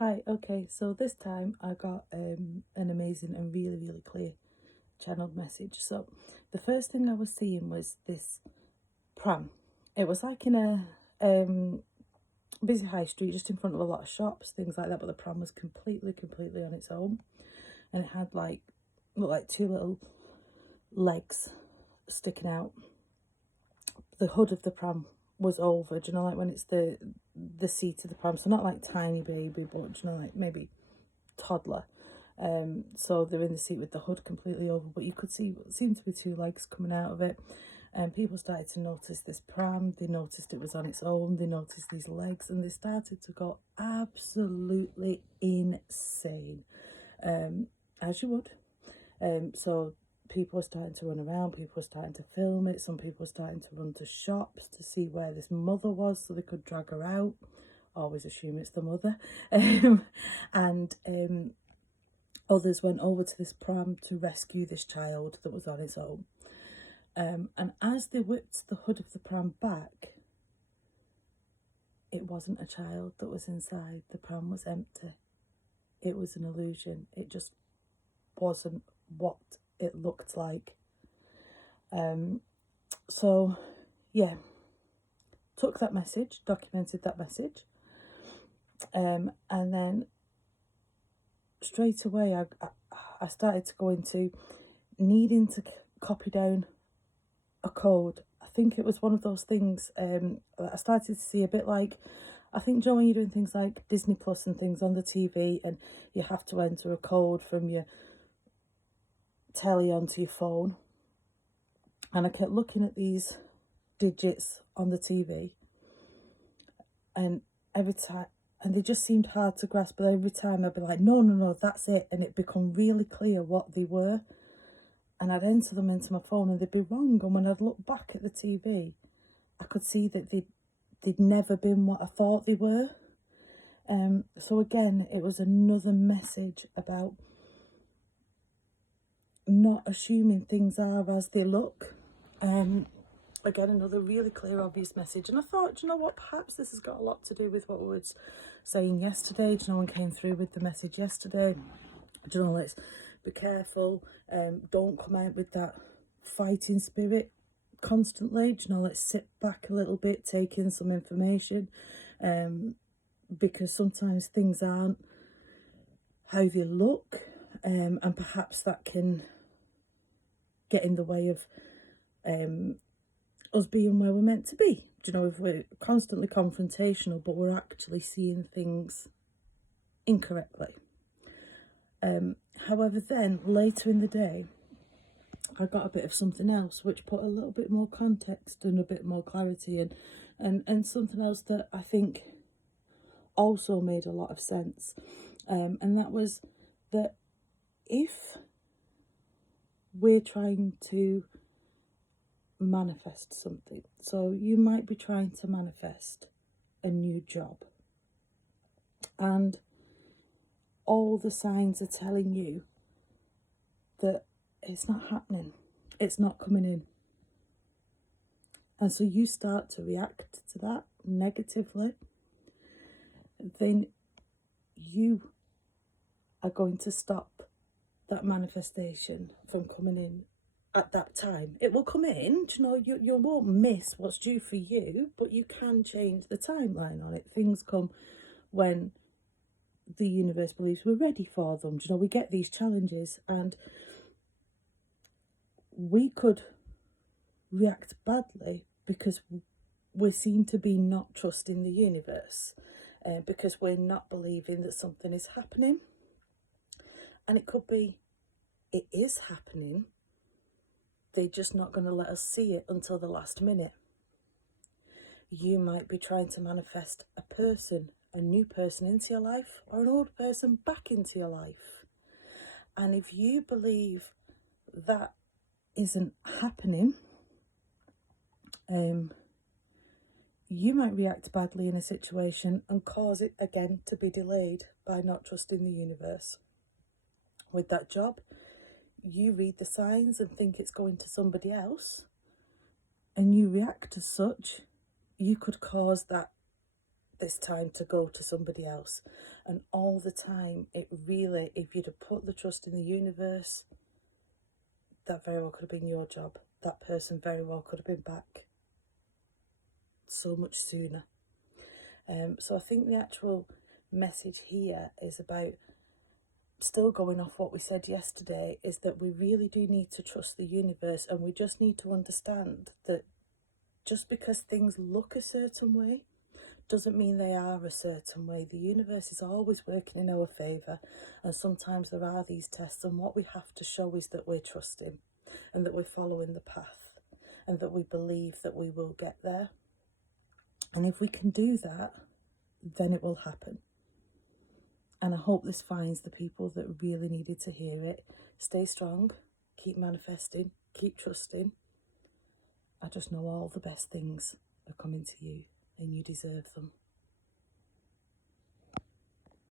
Hi, okay, so this time I got an amazing and really clear channeled message. So the first thing I was seeing was this pram. It was like in a busy high street, just in front of a lot of shops, things like that, but the pram was completely on its own. And it had looked like two little legs sticking out. The hood of the pram was over, do you know, like when it's the seat of the pram, so not like tiny baby, but do you know, like maybe toddler. So they're in the seat with the hood completely over, but you could see what seemed to be two legs coming out of it. And people started to notice this pram. They noticed it was on its own. They noticed these legs, and they started to go absolutely insane, as you would. So people were starting to run around. People were starting to film it. Some people were starting to run to shops to see where this mother was, so they could drag her out. Always assume it's the mother. And others went over to this pram to rescue this child that was on its own. And as they whipped the hood of the pram back, it wasn't a child that was inside. The pram was empty. It was an illusion. It just wasn't what it looked like. So, yeah, took that message, documented that message, and then straight away I started to go into needing to copy down a code. I think it was one of those things that I started to see a bit like, I think, Joe, when you're doing things like Disney Plus and things on the TV, and you have to enter a code from your telly onto your phone. And I kept looking at these digits on the TV, and every time, and they just seemed hard to grasp, but every time I'd be like, no, that's it. And it become really clear what they were. And I'd enter them into my phone and they'd be wrong. And when I'd look back at the TV, I could see that they'd never been what I thought they were. So again, it was another message about not assuming things are as they look. Again, another really clear, obvious message. And I thought, do you know what, perhaps this has got a lot to do with what we were saying yesterday. Do you know, one came through with the message yesterday. Do you know, let's be careful. Don't come out with that fighting spirit constantly. Do you know, let's sit back a little bit, take in some information, because sometimes things aren't how they look, and perhaps that can get in the way of us being where we're meant to be. Do you know, if we're constantly confrontational but we're actually seeing things incorrectly. However, then later in the day, I got a bit of something else which put a little bit more context and a bit more clarity, and something else that I think also made a lot of sense. And that was that if we're trying to manifest something, so you might be trying to manifest a new job, and all the signs are telling you that it's not happening, it's not coming in. And so you start to react to that negatively, then you are going to stop that manifestation from coming in at that time. It will come in, you know, you won't miss what's due for you, but you can change the timeline on it. Things come when the universe believes we're ready for them. You know, we get these challenges, and we could react badly because we seem to be not trusting the universe, because we're not believing that something is happening. And it could be it is happening, they're just not going to let us see it until the last minute. You might be trying to manifest a person, a new person into your life, or an old person back into your life. And if you believe that isn't happening, you might react badly in a situation and cause it again to be delayed by not trusting the universe. With that job, you read the signs and think it's going to somebody else, and you react as such. You could cause that this time to go to somebody else. And all the time, it really, if you'd have put the trust in the universe, that very well could have been your job. That person very well could have been back so much sooner. So I think the actual message here is about, still going off what we said yesterday, is that we really do need to trust the universe, and we just need to understand that just because things look a certain way doesn't mean they are a certain way. The universe is always working in our favour, and sometimes there are these tests, and what we have to show is that we're trusting and that we're following the path and that we believe that we will get there. And if we can do that, then it will happen. And I hope this finds the people that really needed to hear it. Stay strong, keep manifesting, keep trusting. I just know all the best things are coming to you, and you deserve them.